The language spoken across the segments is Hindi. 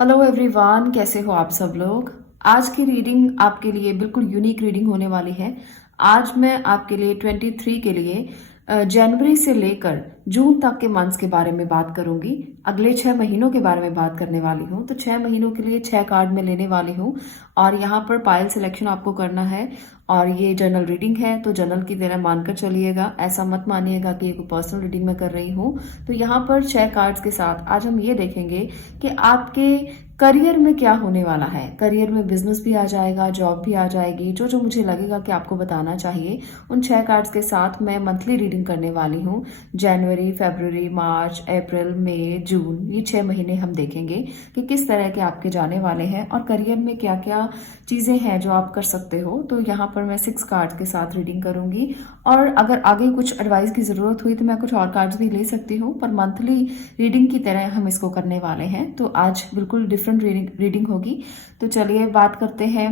हेलो एवरीवन, कैसे हो आप सब लोग। आज की रीडिंग आपके लिए बिल्कुल यूनिक रीडिंग होने वाली है। आज मैं आपके लिए 23 के लिए जनवरी से लेकर जून तक के मंथ्स के बारे में बात करूंगी। अगले 6 महीनों के बारे में बात करने वाली हूँ। तो 6 महीनों के लिए 6 कार्ड मैं लेने वाली हूँ और यहाँ पर पाइल सिलेक्शन आपको करना है। और ये जनरल रीडिंग है तो जनरल की तरह मानकर चलिएगा, ऐसा मत मानिएगा कि ये कोई पर्सनल रीडिंग मैं कर रही हूँ। तो यहाँ पर 6 कार्ड्स के साथ आज हम ये देखेंगे कि आपके करियर में क्या होने वाला है। करियर में बिजनेस भी आ जाएगा, जॉब भी आ जाएगी, जो जो मुझे लगेगा कि आपको बताना चाहिए। उन 6 कार्ड्स के साथ मैं मंथली रीडिंग करने वाली हूँ। जनवरी, फरवरी, मार्च, अप्रैल, मई, जून, ये 6 महीने हम देखेंगे कि किस तरह के आपके जाने वाले हैं और करियर में क्या क्या चीजें हैं जो आप कर सकते हो। तो यहाँ पर मैं 6 कार्ड्स के साथ रीडिंग करूंगी और अगर आगे कुछ एडवाइस की जरूरत हुई तो मैं कुछ और कार्ड्स भी ले सकती हूँ, पर मंथली रीडिंग की तरह हम इसको करने वाले हैं। तो आज बिल्कुल डिफरेंट रीडिंग होगी। तो चलिए बात करते हैं।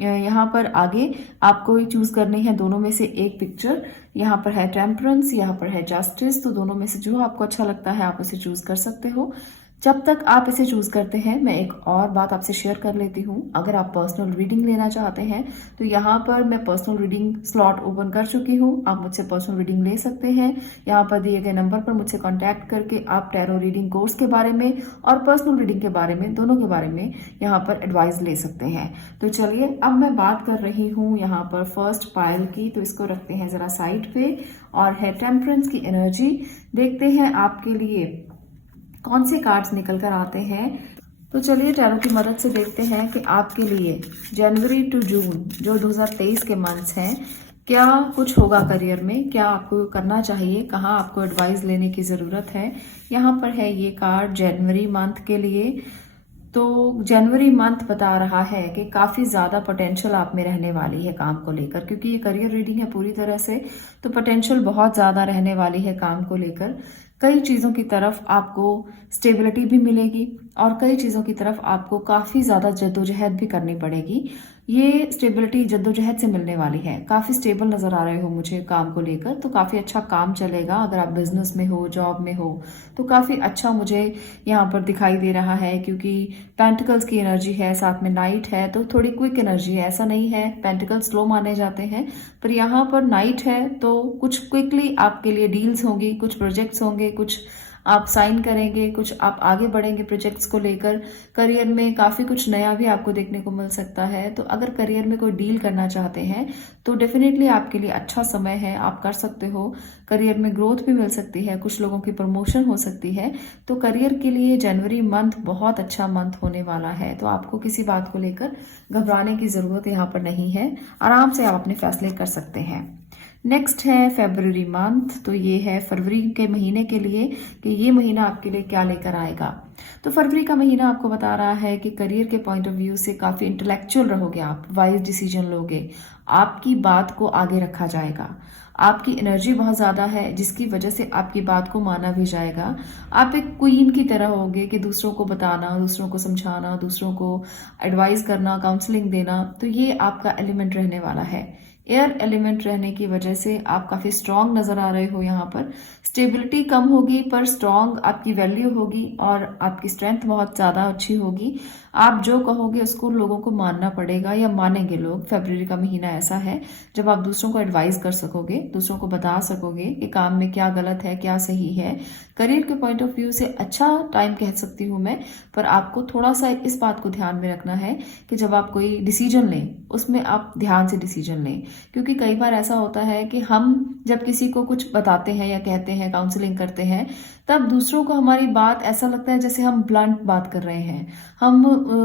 यहाँ पर आगे आपको चूज करनी है दोनों में से एक पिक्चर। यहाँ पर है टेम्परेंस, यहाँ पर है जस्टिस। तो दोनों में से जो आपको अच्छा लगता है आप उसे चूज कर सकते हो। जब तक आप इसे चूज करते हैं मैं एक और बात आपसे शेयर कर लेती हूँ। अगर आप पर्सनल रीडिंग लेना चाहते हैं तो यहाँ पर मैं पर्सनल रीडिंग स्लॉट ओपन कर चुकी हूँ। आप मुझसे पर्सनल रीडिंग ले सकते हैं। यहाँ पर दिए गए नंबर पर मुझसे कांटेक्ट करके आप टैरो रीडिंग कोर्स के बारे में और पर्सनल रीडिंग के बारे में, दोनों के बारे में यहाँ पर एडवाइस ले सकते हैं। तो चलिए अब मैं बात कर रही हूँ यहाँ पर फर्स्ट पाइल की। तो इसको रखते हैं जरा साइड पे और है टेम्परेंस की एनर्जी। देखते हैं आपके लिए कौन से कार्ड्स निकल कर आते हैं। तो चलिए टैरो की मदद से देखते हैं कि आपके लिए जनवरी टू जून जो 2023 के मंथ्स हैं क्या कुछ होगा करियर में, क्या आपको करना चाहिए, कहाँ आपको एडवाइस लेने की ज़रूरत है। यहाँ पर है ये कार्ड जनवरी मंथ के लिए। तो जनवरी मंथ बता रहा है कि काफी ज्यादा पोटेंशियल आप में रहने वाली है काम को लेकर, क्योंकि ये करियर रीडिंग है पूरी तरह से। तो पोटेंशियल बहुत ज्यादा रहने वाली है काम को लेकर। कई चीजों की तरफ आपको स्टेबिलिटी भी मिलेगी और कई चीजों की तरफ आपको काफी ज्यादा जद्दोजहद भी करनी पड़ेगी। ये स्टेबिलिटी जद्दोजहद से मिलने वाली है। काफी स्टेबल नजर आ रहे हो मुझे काम को लेकर, तो काफी अच्छा काम चलेगा। अगर आप बिजनेस में हो, जॉब में हो, तो काफी अच्छा मुझे यहाँ पर दिखाई दे रहा है, क्योंकि पेंटिकल्स की एनर्जी है, साथ में नाइट है, तो थोड़ी क्विक एनर्जी है। ऐसा नहीं है, पेंटिकल्स स्लो माने जाते हैं, पर यहाँ पर नाइट है तो कुछ क्विकली आपके लिए डील्स होंगी, कुछ प्रोजेक्ट्स होंगे, कुछ आप साइन करेंगे, कुछ आप आगे बढ़ेंगे प्रोजेक्ट्स को लेकर। करियर में काफी कुछ नया भी आपको देखने को मिल सकता है। तो अगर करियर में कोई डील करना चाहते हैं तो डेफिनेटली आपके लिए अच्छा समय है, आप कर सकते हो। करियर में ग्रोथ भी मिल सकती है, कुछ लोगों की प्रमोशन हो सकती है। तो करियर के लिए जनवरी मंथ बहुत अच्छा मंथ होने वाला है। तो आपको किसी बात को लेकर घबराने की जरूरत यहाँ पर नहीं है, आराम से आप अपने फैसले कर सकते हैं। नेक्स्ट है फेब्रुअरी मंथ। तो ये है फरवरी के महीने के लिए कि ये महीना आपके लिए क्या लेकर आएगा। तो फरवरी का महीना आपको बता रहा है कि करियर के पॉइंट ऑफ व्यू से काफी इंटेलेक्चुअल रहोगे आप, वाइज डिसीजन लोगे, आपकी बात को आगे रखा जाएगा। आपकी एनर्जी बहुत ज्यादा है जिसकी वजह से आपकी बात को माना भी जाएगा। आप एक क्वीन की तरह होगे कि दूसरों को बताना, दूसरों को समझाना, दूसरों को एडवाइस करना, काउंसलिंग देना, तो ये आपका एलिमेंट रहने वाला है। एयर एलिमेंट रहने की वजह से आप काफी स्ट्रांग नजर आ रहे हो। यहाँ पर स्टेबिलिटी कम होगी पर स्ट्रांग आपकी वैल्यू होगी और आपकी स्ट्रेंथ बहुत ज्यादा अच्छी होगी। आप जो कहोगे उसको लोगों को मानना पड़ेगा या मानेंगे लोग। फरवरी का महीना ऐसा है जब आप दूसरों को एडवाइस कर सकोगे, दूसरों को बता सकोगे कि काम में क्या गलत है, क्या सही है। करियर के पॉइंट ऑफ व्यू से अच्छा टाइम कह सकती हूँ मैं, पर आपको थोड़ा सा इस बात को ध्यान में रखना है कि जब आप कोई डिसीजन लें उसमें आप ध्यान से डिसीजन लें। क्योंकि कई बार ऐसा होता है कि हम जब किसी को कुछ बताते हैं या कहते हैं, काउंसलिंग करते हैं, तब दूसरों को हमारी बात ऐसा लगता है जैसे हम ब्लंट बात कर रहे हैं, हम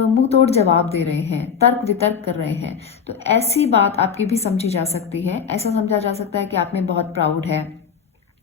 मुंह तोड़ जवाब दे रहे हैं, तर्क वितर्क कर रहे हैं। तो ऐसी बात आपकी भी समझी जा सकती है। ऐसा समझा जा सकता है कि आप में बहुत प्राउड है,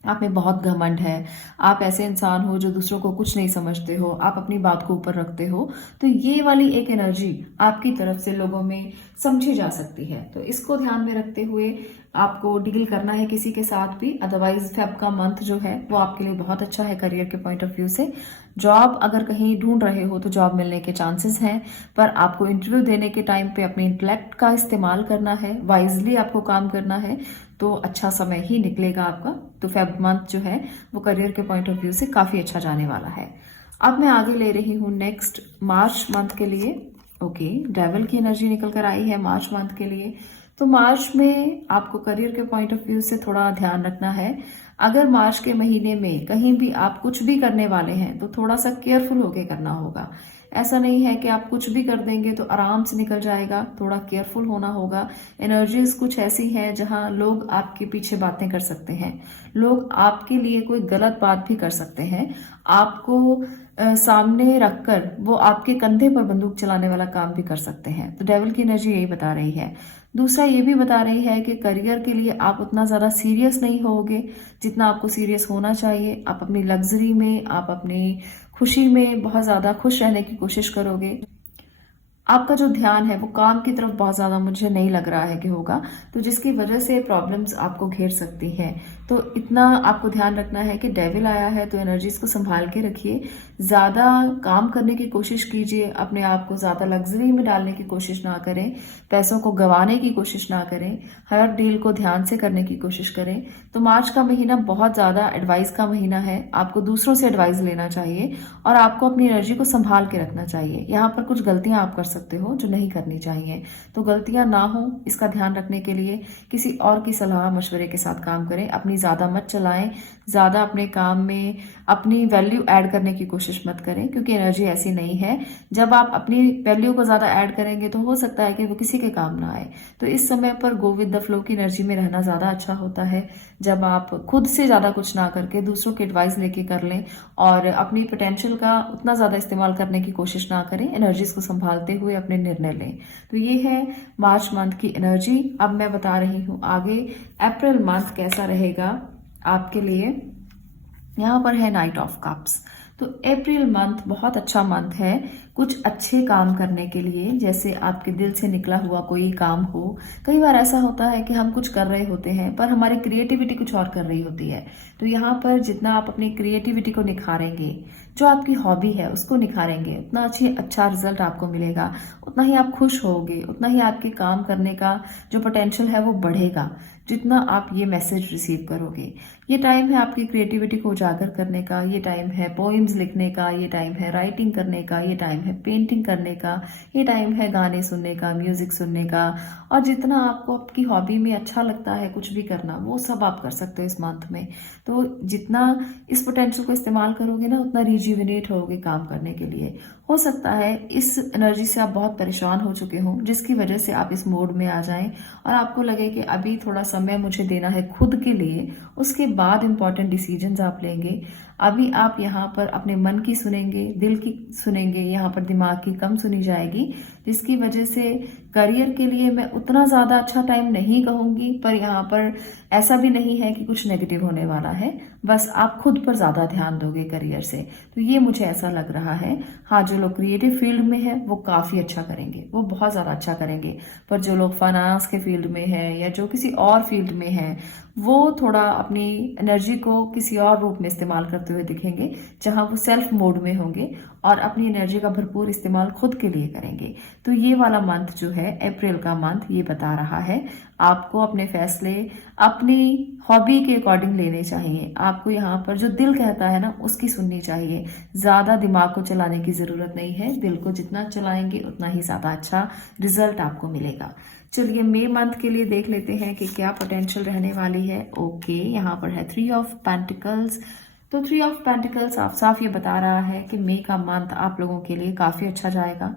आप में बहुत घमंड है, आप ऐसे इंसान हो जो दूसरों को कुछ नहीं समझते हो, आप अपनी बात को ऊपर रखते हो। तो ये वाली एक एनर्जी आपकी तरफ से लोगों में समझी जा सकती है। तो इसको ध्यान में रखते हुए आपको डील करना है किसी के साथ भी। अदरवाइज फेब का मंथ जो है वो आपके लिए बहुत अच्छा है करियर के पॉइंट ऑफ व्यू से। जॉब अगर कहीं ढूंढ रहे हो तो जॉब मिलने के चांसेस हैं, पर आपको इंटरव्यू देने के टाइम पे अपने इंटेलेक्ट का इस्तेमाल करना है, वाइजली आपको काम करना है, तो अच्छा समय ही निकलेगा आपका। तो फेब मंथ जो है वो करियर के पॉइंट ऑफ व्यू से काफी अच्छा जाने वाला है। अब मैं आगे ले रही हूँ नेक्स्ट मार्च मंथ के लिए। ओके, डेविल की एनर्जी निकल कर आई है मार्च मंथ के लिए। तो मार्च में आपको करियर के पॉइंट ऑफ व्यू से थोड़ा ध्यान रखना है। अगर मार्च के महीने में कहीं भी आप कुछ भी करने वाले हैं तो थोड़ा सा केयरफुल होके करना होगा। ऐसा नहीं है कि आप कुछ भी कर देंगे तो आराम से निकल जाएगा, थोड़ा केयरफुल होना होगा। एनर्जीज कुछ ऐसी हैं जहां लोग आपके पीछे बातें कर सकते हैं, लोग आपके लिए कोई गलत बात भी कर सकते हैं। आपको सामने रखकर वो आपके कंधे पर बंदूक चलाने वाला काम भी कर सकते हैं। तो डेविल की एनर्जी यही बता रही है। दूसरा ये भी बता रही है कि करियर के लिए आप उतना ज्यादा सीरियस नहीं होगे जितना आपको सीरियस होना चाहिए। आप अपनी लग्जरी में, आप अपनी खुशी में बहुत ज्यादा खुश रहने की कोशिश करोगे। आपका जो ध्यान है वो काम की तरफ बहुत ज्यादा मुझे नहीं लग रहा है कि होगा, तो जिसकी वजह से प्रॉब्लम्स आपको घेर सकती हैं। तो इतना आपको ध्यान रखना है कि डेविल आया है तो एनर्जीज को संभाल के रखिए। ज्यादा काम करने की कोशिश कीजिए, अपने आप को ज्यादा लग्जरी में डालने की कोशिश ना करें, पैसों को गंवाने की कोशिश ना करें, हर डील को ध्यान से करने की कोशिश करें। तो मार्च का महीना बहुत ज्यादा एडवाइस का महीना है, आपको दूसरों से एडवाइस लेना चाहिए और आपको अपनी एनर्जी को संभाल के रखना चाहिए। यहाँ पर कुछ गलतियां आप कर सकते हो जो नहीं करनी चाहिए, तो गलतियां ना हो इसका ध्यान रखने के लिए किसी और की सलाह मशवरे के साथ काम करें। अपनी ज्यादा मत चलाएं, ज्यादा अपने काम में अपनी वैल्यू ऐड करने की कोशिश मत करें, क्योंकि एनर्जी ऐसी नहीं है। जब आप अपनी वैल्यू को ज्यादा ऐड करेंगे तो हो सकता है कि वो किसी के काम ना आए। तो इस समय पर गो विद द फ्लो की एनर्जी में रहना ज्यादा अच्छा होता है। जब आप खुद से ज्यादा कुछ ना करके दूसरों की एडवाइस लेके कर लें और अपनी पोटेंशियल का उतना ज्यादा इस्तेमाल करने की कोशिश ना करें, एनर्जीज को संभालते हुए अपने निर्णय लें। तो ये है मार्च मंथ की एनर्जी। अब मैं बता रही हूँ आगे अप्रैल मंथ कैसा रहेगा आपके लिए। यहाँ पर है नाइट ऑफ कप्स। तो अप्रैल मंथ बहुत अच्छा मंथ है कुछ अच्छे काम करने के लिए, जैसे आपके दिल से निकला हुआ कोई काम हो। कई बार ऐसा होता है कि हम कुछ कर रहे होते हैं पर हमारी क्रिएटिविटी कुछ और कर रही होती है। तो यहाँ पर जितना आप अपनी क्रिएटिविटी को निखारेंगे, जो आपकी हॉबी है उसको निखारेंगे, उतना अच्छा रिजल्ट आपको मिलेगा, उतना ही आप खुश होगे, उतना ही आपके काम करने का जो पोटेंशियल है वो बढ़ेगा जितना आप ये मैसेज रिसीव करोगे। ये टाइम है आपकी क्रिएटिविटी को उजागर करने का, ये टाइम है पोइम्स लिखने का, ये टाइम है राइटिंग करने का, ये टाइम है पेंटिंग करने का, ये टाइम है गाने सुनने का, म्यूजिक सुनने का। और जितना आपको आपकी हॉबी में अच्छा लगता है कुछ भी करना, वो सब आप कर सकते हो इस मंथ में। तो जितना इस पोटेंशियल को इस्तेमाल करोगे ना, उतना रिजुविनेट होगे काम करने के लिए। हो सकता है इस एनर्जी से आप बहुत परेशान हो चुके हो, जिसकी वजह से आप इस मोड में आ जाएं और आपको लगे कि अभी थोड़ा समय मुझे देना है खुद के लिए, उसके बाद इंपॉर्टेंट डिसीजंस आप लेंगे। अभी आप यहाँ पर अपने मन की सुनेंगे, दिल की सुनेंगे, यहाँ पर दिमाग की कम सुनी जाएगी, जिसकी वजह से करियर के लिए मैं उतना ज्यादा अच्छा टाइम नहीं कहूंगी, पर यहाँ पर ऐसा भी नहीं है कि कुछ नेगेटिव होने वाला है। बस आप खुद पर ज्यादा ध्यान दोगे करियर से, तो ये मुझे ऐसा लग रहा है। हाँ, जो लोग क्रिएटिव फील्ड में है वो काफी अच्छा करेंगे, वो बहुत ज्यादा अच्छा करेंगे। पर जो लोग फाइनेंस के फील्ड में है या जो किसी और फील्ड में है, वो थोड़ा अपनी एनर्जी को किसी और रूप में इस्तेमाल करते हुए दिखेंगे, जहां वो सेल्फ मोड में होंगे और अपनी एनर्जी का भरपूर इस्तेमाल खुद के लिए करेंगे। तो ये वाला मंथ जो है अप्रैल का मंथ, ये बता रहा है आपको अपने फैसले अपनी हॉबी के अकॉर्डिंग लेने चाहिए। आपको यहाँ पर जो दिल कहता है ना, उसकी सुननी चाहिए। ज्यादा दिमाग को चलाने की जरूरत नहीं है, दिल को जितना चलाएंगे उतना ही ज्यादा अच्छा रिजल्ट आपको मिलेगा। चलिए मई मंथ के लिए देख लेते हैं कि क्या पोटेंशियल रहने वाली है। ओके, यहाँ पर है 3 ऑफ पेंटिकल्स। तो 3 ऑफ पेंटिकल्स साफ साफ ये बता रहा है कि मई का मंथ आप लोगों के लिए काफी अच्छा जाएगा।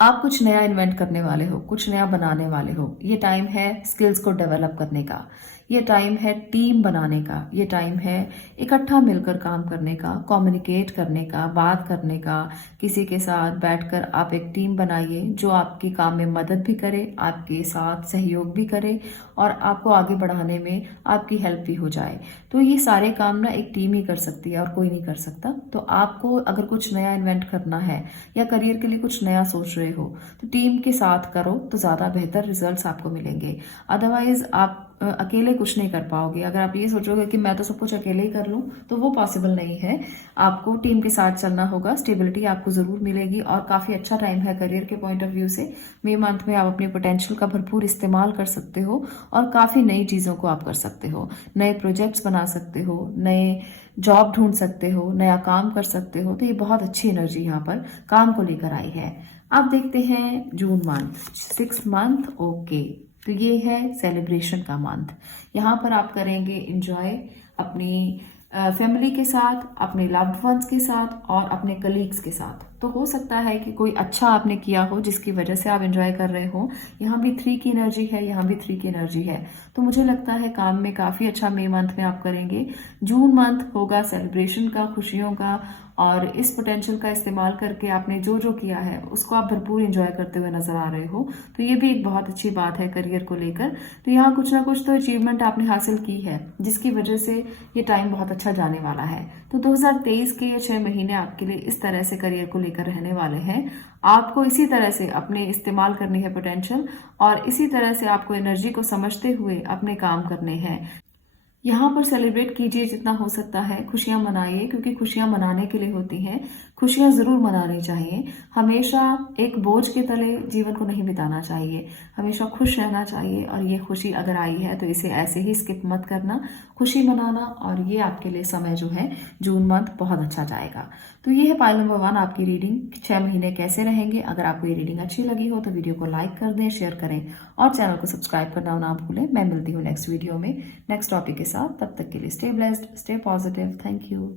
आप कुछ नया इन्वेंट करने वाले हो, कुछ नया बनाने वाले हो। ये टाइम है स्किल्स को डेवलप करने का, ये टाइम है टीम बनाने का, ये टाइम है इकट्ठा मिलकर काम करने का, कम्युनिकेट करने का, बात करने का। किसी के साथ बैठकर आप एक टीम बनाइए जो आपके काम में मदद भी करे, आपके साथ सहयोग भी करे और आपको आगे बढ़ाने में आपकी हेल्प भी हो जाए। तो ये सारे काम ना एक टीम ही कर सकती है और कोई नहीं कर सकता। तो आपको अगर कुछ नया इन्वेंट करना है या करियर के लिए कुछ नया सोच रहे हो, तो टीम के साथ करो तो ज्यादा बेहतर रिजल्ट्स आपको मिलेंगे। अदरवाइज आप अकेले कुछ नहीं कर पाओगे। अगर आप ये सोचोगे कि मैं तो सब कुछ अकेले ही कर लूँ, तो वो पॉसिबल नहीं है। आपको टीम के साथ चलना होगा। स्टेबिलिटी आपको ज़रूर मिलेगी और काफ़ी अच्छा टाइम है करियर के पॉइंट ऑफ व्यू से। मई मंथ में आप अपने पोटेंशियल का भरपूर इस्तेमाल कर सकते हो और काफ़ी नई चीज़ों को आप कर सकते हो। नए प्रोजेक्ट्स बना सकते हो, नए जॉब ढूंढ सकते हो, नया काम कर सकते हो। तो ये बहुत अच्छी एनर्जी यहाँ पर काम को लेकर आई है। अब देखते हैं जून मंथ, 6 मंथ। ओके, तो ये है सेलिब्रेशन का मंथ। यहाँ पर आप करेंगे एंजॉय अपनी फैमिली के साथ, अपने लव्ड वंस के साथ और अपने कलीग्स के साथ। तो हो सकता है कि कोई अच्छा आपने किया हो जिसकी वजह से आप एंजॉय कर रहे हो। यहाँ भी 3 की एनर्जी है, यहाँ भी 3 की एनर्जी है। तो मुझे लगता है काम में काफ़ी अच्छा मई मंथ में आप करेंगे। जून मंथ होगा सेलिब्रेशन का, खुशियों का, और इस पोटेंशियल का इस्तेमाल करके आपने जो जो किया है उसको आप भरपूर एंजॉय करते हुए नजर आ रहे हो। तो ये भी एक बहुत अच्छी बात है करियर को लेकर। तो यहाँ कुछ ना कुछ तो अचीवमेंट आपने हासिल की है जिसकी वजह से ये टाइम बहुत अच्छा जाने वाला है। तो 2023 के ये 6 महीने आपके लिए इस तरह से करियर को लेकर रहने वाले हैं। आपको इसी तरह से अपने इस्तेमाल करनी है पोटेंशियल, और इसी तरह से आपको एनर्जी को समझते हुए अपने काम करने हैं। यहाँ पर सेलिब्रेट कीजिए जितना हो सकता है, खुशियां मनाइए, क्योंकि खुशियां मनाने के लिए होती हैं। खुशियां जरूर मनानी चाहिए। हमेशा एक बोझ के तले जीवन को नहीं बिताना चाहिए, हमेशा खुश रहना चाहिए। और ये खुशी अगर आई है तो इसे ऐसे ही स्किप मत करना, खुशी मनाना। और ये आपके लिए समय जो है जून मंथ बहुत अच्छा जाएगा। तो ये है पाइल नंबर 1, आपकी रीडिंग 6 महीने कैसे रहेंगे। अगर आपको ये रीडिंग अच्छी लगी हो तो वीडियो को लाइक कर दें, शेयर करें और चैनल को सब्सक्राइब करना ना भूलें। मैं मिलती हूँ नेक्स्ट वीडियो में नेक्स्ट टॉपिक के साथ। तब तक के लिए stay blessed, stay positive. Thank you.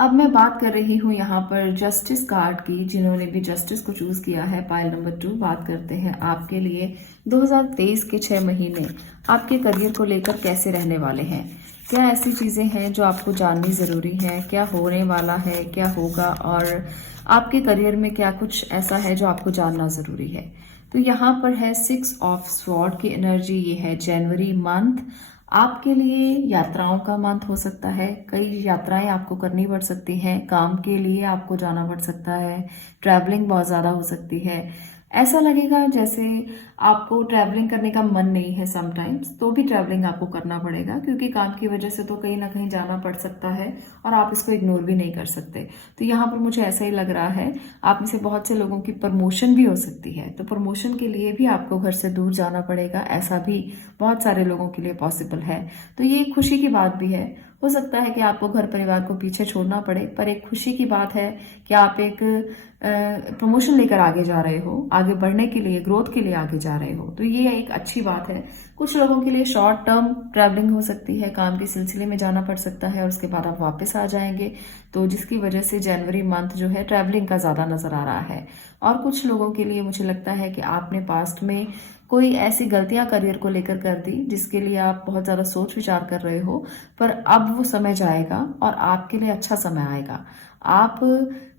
अब मैं बात कर रही हूँ यहाँ पर जस्टिस कार्ड की। जिन्होंने भी जस्टिस को चूज किया है, पाइल नंबर 2, बात करते हैं आपके लिए 2023 के 6 महीने आपके करियर को लेकर कैसे रहने वाले हैं। क्या ऐसी चीजें हैं जो आपको जाननी जरूरी है, क्या होने वाला है, क्या होगा, और आपके करियर में क्या कुछ ऐसा है जो आपको जानना जरूरी है। तो यहाँ पर है 6 ऑफ स्वॉर्ड की एनर्जी। ये है जनवरी मंथ आपके लिए यात्राओं का मंथ हो सकता है। कई यात्राएं आपको करनी पड़ सकती हैं, काम के लिए आपको जाना पड़ सकता है, ट्रैवलिंग बहुत ज़्यादा हो सकती है। ऐसा लगेगा जैसे आपको ट्रैवलिंग करने का मन नहीं है समटाइम्स, तो भी ट्रैवलिंग आपको करना पड़ेगा, क्योंकि काम की वजह से तो कहीं ना कहीं जाना पड़ सकता है और आप इसको इग्नोर भी नहीं कर सकते। तो यहाँ पर मुझे ऐसा ही लग रहा है, आप में से बहुत से लोगों की प्रमोशन भी हो सकती है। तो प्रमोशन के लिए भी आपको घर से दूर जाना पड़ेगा, ऐसा भी बहुत सारे लोगों के लिए पॉसिबल है। तो ये एक खुशी की बात भी है। हो सकता है कि आपको घर परिवार को पीछे छोड़ना पड़े, पर एक खुशी की बात है कि आप एक प्रमोशन लेकर आगे जा रहे हो, आगे बढ़ने के लिए, ग्रोथ के लिए आगे जा रहे हो। तो ये एक अच्छी बात है। कुछ लोगों के लिए शॉर्ट टर्म ट्रैवलिंग हो सकती है, काम के सिलसिले में जाना पड़ सकता है और उसके बाद आप वापस आ जाएंगे। तो जिसकी वजह से जनवरी मंथ जो है ट्रैवलिंग का ज्यादा नजर आ रहा है। और कुछ लोगों के लिए मुझे लगता है कि आपने पास्ट में कोई ऐसी गलतियां करियर को लेकर कर दी जिसके लिए आप बहुत ज्यादा सोच विचार कर रहे हो, पर अब वो समय जाएगा और आपके लिए अच्छा समय आएगा। आप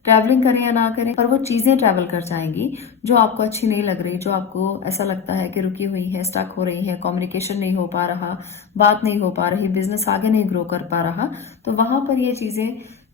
ट्रैवलिंग करें या ना करें, पर वो चीजें ट्रैवल कर जाएंगी जो आपको अच्छी नहीं लग रही, जो आपको ऐसा लगता है कि रुकी हुई है, स्टक हो रही है, कम्युनिकेशन नहीं हो पा रहा, बात नहीं हो पा रही, बिजनेस आगे नहीं ग्रो कर पा रहा। तो वहां पर ये चीजें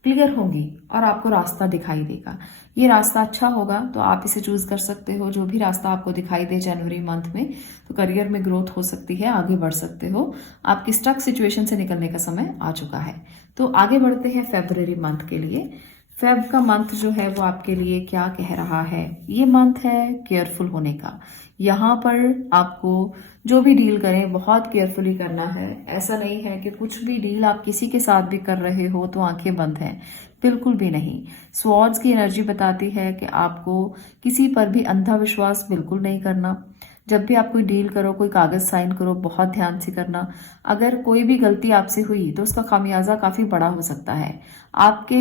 क्लियर होंगी और आपको रास्ता दिखाई देगा। ये रास्ता अच्छा होगा तो आप इसे चूज कर सकते हो। जो भी रास्ता आपको दिखाई दे जनवरी मंथ में, तो करियर में ग्रोथ हो सकती है, आगे बढ़ सकते हो। आपकी स्टक सिचुएशन से निकलने का समय आ चुका है। तो आगे बढ़ते हैं फेब्रुअरी मंथ के लिए। फेब का मंथ जो है वो आपके लिए क्या कह रहा है। ये मंथ है केयरफुल होने का। यहाँ पर आपको जो भी डील करें बहुत केयरफुली करना है। ऐसा नहीं है कि कुछ भी डील आप किसी के साथ भी कर रहे हो तो आंखें बंद हैं, बिल्कुल भी नहीं। स्वॉर्ड्स की एनर्जी बताती है कि आपको किसी पर भी अंधा विश्वास बिल्कुल नहीं करना। जब भी आप कोई डील करो, कोई कागज साइन करो, बहुत ध्यान से करना। अगर कोई भी गलती आपसे हुई तो उसका खामियाजा काफी बड़ा हो सकता है। आपके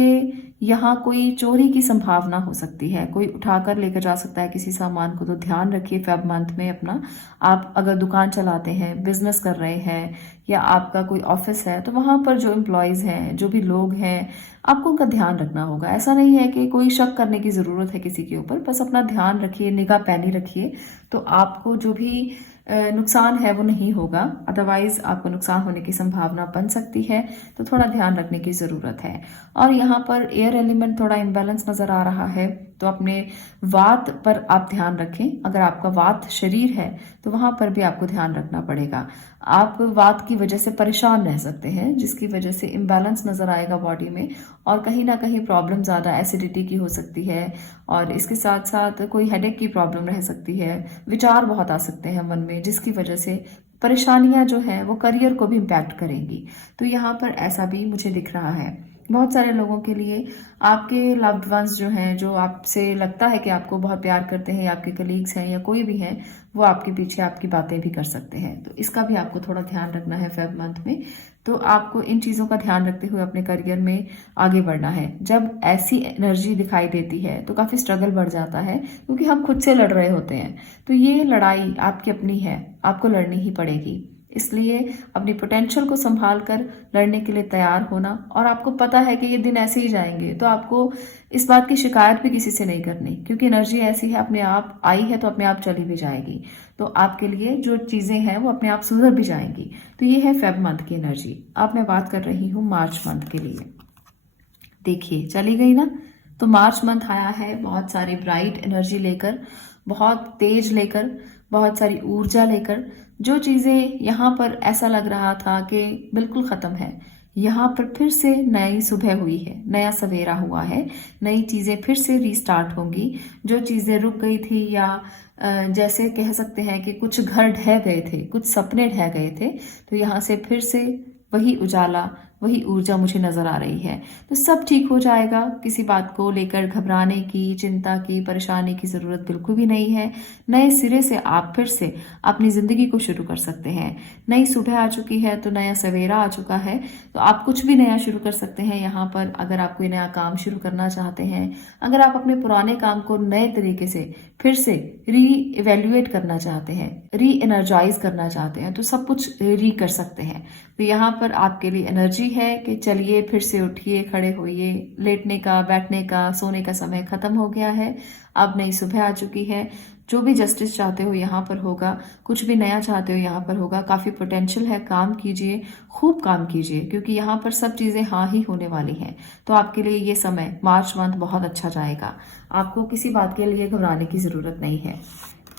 यहाँ कोई चोरी की संभावना हो सकती है, कोई उठाकर लेकर जा सकता है किसी सामान को। तो ध्यान रखिए फेब मंथ में अपना। आप अगर दुकान चलाते हैं, बिजनेस कर रहे हैं, या आपका कोई ऑफिस है, तो वहां पर जो एम्प्लॉयज हैं, जो भी लोग हैं, आपको उनका ध्यान रखना होगा। ऐसा नहीं है कि कोई शक करने की जरूरत है किसी के ऊपर, बस अपना ध्यान रखिए, निगाह पैनी रखिए, तो आपको जो भी नुकसान है वो नहीं होगा। अदरवाइज आपको नुकसान होने की संभावना बन सकती है, तो थोड़ा ध्यान रखने की जरूरत है। और यहाँ पर एयर एलिमेंट थोड़ा इम्बैलेंस नजर आ रहा है, तो अपने वात पर आप ध्यान रखें। अगर आपका वात शरीर है तो वहां पर भी आपको ध्यान रखना पड़ेगा। आप वात की वजह से परेशान रह सकते हैं, जिसकी वजह से इम्बैलेंस नजर आएगा बॉडी में, और कहीं ना कहीं प्रॉब्लम ज्यादा एसिडिटी की हो सकती है, और इसके साथ साथ कोई हेडेक की प्रॉब्लम रह सकती है। विचार बहुत आ सकते हैं मन में, जिसकी वजह से परेशानियां जो है वो करियर को भी इम्पैक्ट करेंगी। तो यहाँ पर ऐसा भी मुझे दिख रहा है। बहुत सारे लोगों के लिए आपके लव्ड वंस जो हैं, जो आपसे लगता है कि आपको बहुत प्यार करते हैं, या आपके कलीग्स हैं या कोई भी हैं, वो आपके पीछे आपकी बातें भी कर सकते हैं। तो इसका भी आपको थोड़ा ध्यान रखना है फेब मंथ में। तो आपको इन चीजों का ध्यान रखते हुए अपने करियर में आगे बढ़ना है। जब ऐसी एनर्जी दिखाई देती है तो काफी स्ट्रगल बढ़ जाता है, क्योंकि हम खुद से लड़ रहे होते हैं। तो ये लड़ाई आपकी अपनी है, आपको लड़नी ही पड़ेगी। इसलिए अपनी पोटेंशियल को संभाल कर लड़ने के लिए तैयार होना, और आपको पता है कि ये दिन ऐसे ही जाएंगे, तो आपको इस बात की शिकायत भी किसी से नहीं करनी, क्योंकि एनर्जी ऐसी है, अपने आप आई है तो अपने आप चली भी जाएगी। तो आपके लिए जो चीजें हैं वो अपने आप सुधर भी जाएंगी। तो ये है फेब मंथ की एनर्जी। अब मैं बात कर रही हूँ मार्च मंथ के लिए। देखिए, चली गई ना। तो मार्च मंथ आया है बहुत सारी ब्राइट एनर्जी लेकर, बहुत तेज लेकर, बहुत सारी ऊर्जा लेकर। जो चीजें यहाँ पर ऐसा लग रहा था कि बिल्कुल खत्म है, यहाँ पर फिर से नई सुबह हुई है, नया सवेरा हुआ है, नई चीजें फिर से रीस्टार्ट होंगी। जो चीजें रुक गई थी, या जैसे कह सकते हैं कि कुछ घर ढह गए थे, कुछ सपने ढह गए थे, तो यहाँ से फिर से वही उजाला, वही ऊर्जा मुझे नजर आ रही है। तो सब ठीक हो जाएगा। किसी बात को लेकर घबराने की, चिंता की, परेशानी की जरूरत बिल्कुल भी नहीं है। नए सिरे से आप फिर से अपनी जिंदगी को शुरू कर सकते हैं। नई सुबह आ चुकी है, तो नया सवेरा आ चुका है, तो आप कुछ भी नया शुरू कर सकते हैं यहाँ पर। अगर आप कोई नया काम शुरू करना चाहते हैं, अगर आप अपने पुराने काम को नए तरीके से फिर से री इवेल्युएट करना चाहते हैं, री एनर्जाइज करना चाहते हैं, तो सब कुछ री कर सकते हैं। तो यहाँ पर आपके लिए एनर्जी है कि चलिए फिर से उठिए, खड़े होइए। लेटने का, बैठने का, सोने का समय खत्म हो गया है। अब नई सुबह आ चुकी है। जो भी जस्टिस चाहते हो यहाँ पर होगा, कुछ भी नया चाहते हो यहाँ पर होगा। काफी पोटेंशियल है, काम कीजिए, खूब काम कीजिए, क्योंकि यहाँ पर सब चीजें हाँ ही होने वाली हैं। तो आपके लिए ये समय मार्च मंथ बहुत अच्छा जाएगा। आपको किसी बात के लिए घबराने की जरूरत नहीं है।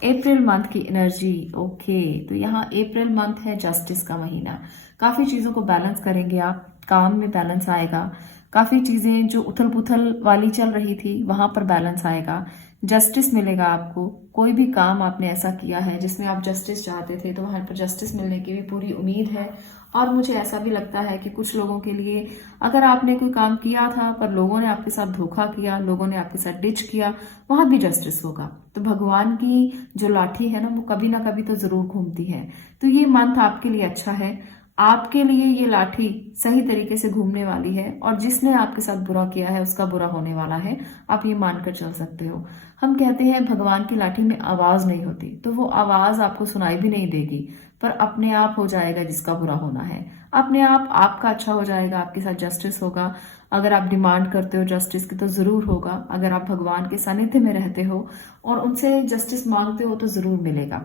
अप्रैल मंथ की एनर्जी, ओके, तो यहाँ अप्रैल मंथ है जस्टिस का महीना। काफी चीजों को बैलेंस करेंगे आप, काम में बैलेंस आएगा। काफी चीजें जो उथल पुथल वाली चल रही थी वहां पर बैलेंस आएगा, जस्टिस मिलेगा आपको। कोई भी काम आपने ऐसा किया है जिसमें आप जस्टिस चाहते थे, तो वहां पर जस्टिस मिलने की भी पूरी उम्मीद है। और मुझे ऐसा भी लगता है कि कुछ लोगों के लिए, अगर आपने कोई काम किया था पर लोगों ने आपके साथ धोखा किया, लोगों ने आपके साथ डिच किया, वहां भी जस्टिस होगा। तो भगवान की जो लाठी है ना, वो कभी ना कभी तो जरूर घूमती है। तो ये मंथ आपके लिए अच्छा है। आपके लिए ये लाठी सही तरीके से घूमने वाली है, और जिसने आपके साथ बुरा किया है उसका बुरा होने वाला है। आप ये मानकर चल सकते हो। हम कहते हैं भगवान की लाठी में आवाज नहीं होती, तो वो आवाज आपको सुनाई भी नहीं देगी, पर अपने आप हो जाएगा जिसका बुरा होना है। अपने आप आपका अच्छा हो जाएगा, आपके साथ जस्टिस होगा। अगर आप डिमांड करते हो जस्टिस की तो जरूर होगा। अगर आप भगवान के सानिध्य में रहते हो और उनसे जस्टिस मांगते हो तो जरूर मिलेगा।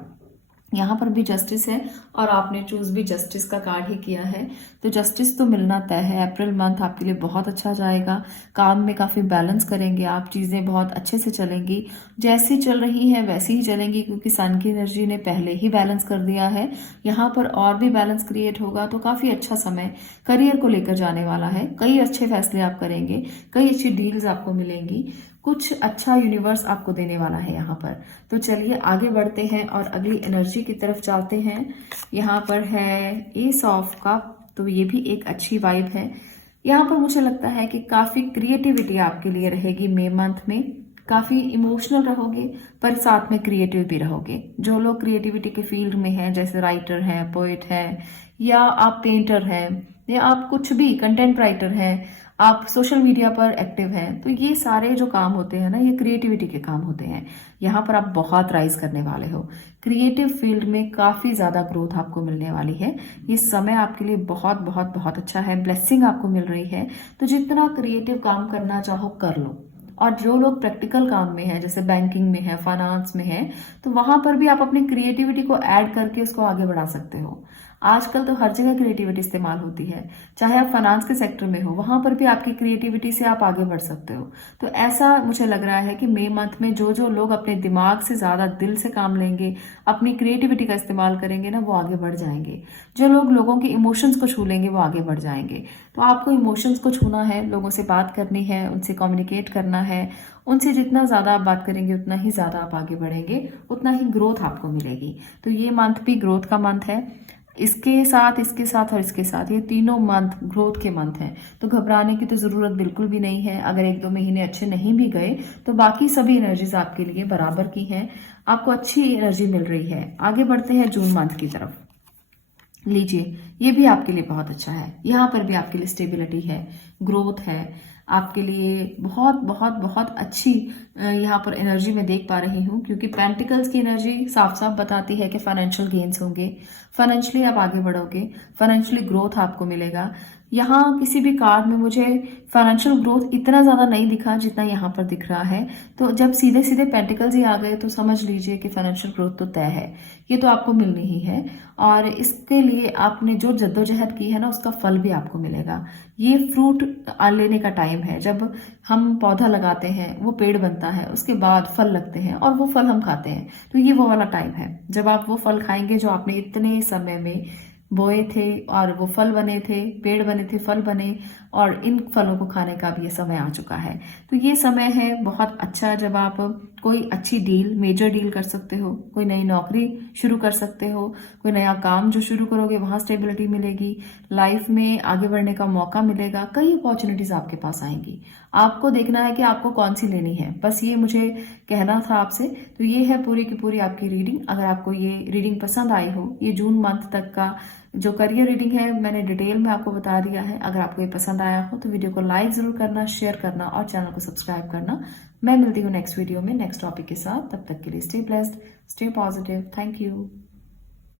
यहाँ पर भी जस्टिस है, और आपने चूज भी जस्टिस का कार्ड ही किया है, तो जस्टिस तो मिलना तय है। अप्रैल मंथ आपके लिए बहुत अच्छा जाएगा। काम में काफी बैलेंस करेंगे आप, चीजें बहुत अच्छे से चलेंगी। जैसी चल रही है वैसी ही चलेंगी, क्योंकि सन की एनर्जी ने पहले ही बैलेंस कर दिया है। यहाँ पर और भी बैलेंस क्रिएट होगा। तो काफी अच्छा समय करियर को लेकर जाने वाला है। कई अच्छे फैसले आप करेंगे, कई अच्छी डील्स आपको मिलेंगी, कुछ अच्छा यूनिवर्स आपको देने वाला है यहाँ पर। तो चलिए आगे बढ़ते हैं और अगली एनर्जी की तरफ चलते हैं। यहाँ पर है एस ऑफ कप, तो ये भी एक अच्छी वाइब है। यहाँ पर मुझे लगता है कि काफी क्रिएटिविटी आपके लिए रहेगी मई मंथ में। काफी इमोशनल रहोगे, पर साथ में क्रिएटिव भी रहोगे। जो लोग क्रिएटिविटी के फील्ड में हैं, जैसे राइटर हैं, पोएट हैं, या आप पेंटर हैं, या आप कुछ भी कंटेंट राइटर हैं, आप सोशल मीडिया पर एक्टिव हैं, तो ये सारे जो काम होते हैं ना, ये क्रिएटिविटी के काम होते हैं। यहाँ पर आप बहुत राइज करने वाले हो। क्रिएटिव फील्ड में काफी ज्यादा ग्रोथ आपको मिलने वाली है। ये समय आपके लिए बहुत बहुत बहुत अच्छा है। ब्लेसिंग आपको मिल रही है। तो जितना क्रिएटिव काम करना चाहो कर लो। और जो लोग प्रैक्टिकल काम में है, जैसे बैंकिंग में है, फाइनेंस में है, तो वहां पर भी आप अपनी क्रिएटिविटी को ऐड करके उसको आगे बढ़ा सकते हो। आजकल तो हर जगह क्रिएटिविटी इस्तेमाल होती है, चाहे आप फाइनेंस के सेक्टर में हो, वहां पर भी आपकी क्रिएटिविटी से आप आगे बढ़ सकते हो। तो ऐसा मुझे लग रहा है कि मई मंथ में जो जो लोग अपने दिमाग से ज्यादा दिल से काम लेंगे, अपनी क्रिएटिविटी का इस्तेमाल करेंगे ना, वो आगे बढ़ जाएंगे। जो लोग लोगों के इमोशंस को छू लेंगे वो आगे बढ़ जाएंगे। तो आपको इमोशंस को छूना है, लोगों से बात करनी है, उनसे कम्युनिकेट करना है। उनसे जितना ज़्यादा आप बात करेंगे उतना ही ज़्यादा आप आगे बढ़ेंगे, उतना ही ग्रोथ आपको मिलेगी। तो ये मंथ भी ग्रोथ का मंथ है। इसके साथ और इसके साथ ये तीनों मंथ ग्रोथ के मंथ हैं। तो घबराने की तो ज़रूरत बिल्कुल भी नहीं है। अगर 1-2 महीने अच्छे नहीं भी गए तो बाकी सभी एनर्जीज आपके लिए बराबर की हैं। आपको अच्छी एनर्जी मिल रही है। आगे बढ़ते हैं जून मंथ की तरफ। लीजिए, ये भी आपके लिए बहुत अच्छा है। यहाँ पर भी आपके लिए स्टेबिलिटी है, ग्रोथ है, आपके लिए बहुत बहुत बहुत अच्छी यहाँ पर एनर्जी मैं देख पा रही हूँ, क्योंकि पेंटिकल्स की एनर्जी साफ साफ बताती है कि फाइनेंशियल गेन्स होंगे, फाइनेंशियली आप आगे बढ़ोगे, फाइनेंशियली ग्रोथ आपको मिलेगा। यहाँ किसी भी कार्ड में मुझे फाइनेंशियल ग्रोथ इतना ज़्यादा नहीं दिखा जितना यहाँ पर दिख रहा है। तो जब सीधे सीधे पेंटिकल्स ही आ गए तो समझ लीजिए कि फाइनेंशियल ग्रोथ तो तय है, ये तो आपको मिलनी ही है। और इसके लिए आपने जो जद्दोजहद की है ना, उसका फल भी आपको मिलेगा। ये फ्रूट लेने का टाइम है। जब हम पौधा लगाते हैं, वो पेड़ बनता है, उसके बाद फल लगते हैं और वो फल हम खाते हैं। तो ये वो वाला टाइम है जब आप वो फल खाएंगे जो आपने इतने समय में बोए थे, और वो फल बने थे, पेड़ बने थे, फल बने, और इन फलों को खाने का भी ये समय आ चुका है। तो ये समय है बहुत अच्छा, जब आप कोई अच्छी डील, मेजर डील कर सकते हो, कोई नई नौकरी शुरू कर सकते हो, कोई नया काम जो शुरू करोगे वहां स्टेबिलिटी मिलेगी, लाइफ में आगे बढ़ने का मौका मिलेगा, कई अपॉर्चुनिटीज आपके पास आएंगी। आपको देखना है कि आपको कौन सी लेनी है, बस ये मुझे कहना था आपसे। तो ये है पूरी की पूरी आपकी रीडिंग। अगर आपको ये रीडिंग पसंद आई हो, ये जून मंथ तक का जो करियर रीडिंग है मैंने डिटेल में आपको बता दिया है। अगर आपको ये पसंद आया हो तो वीडियो को लाइक जरूर करना, शेयर करना और चैनल को सब्सक्राइब करना। मैं मिलती हूँ नेक्स्ट वीडियो में नेक्स्ट टॉपिक के साथ। तब तक के लिए stay blessed, stay positive. Thank you.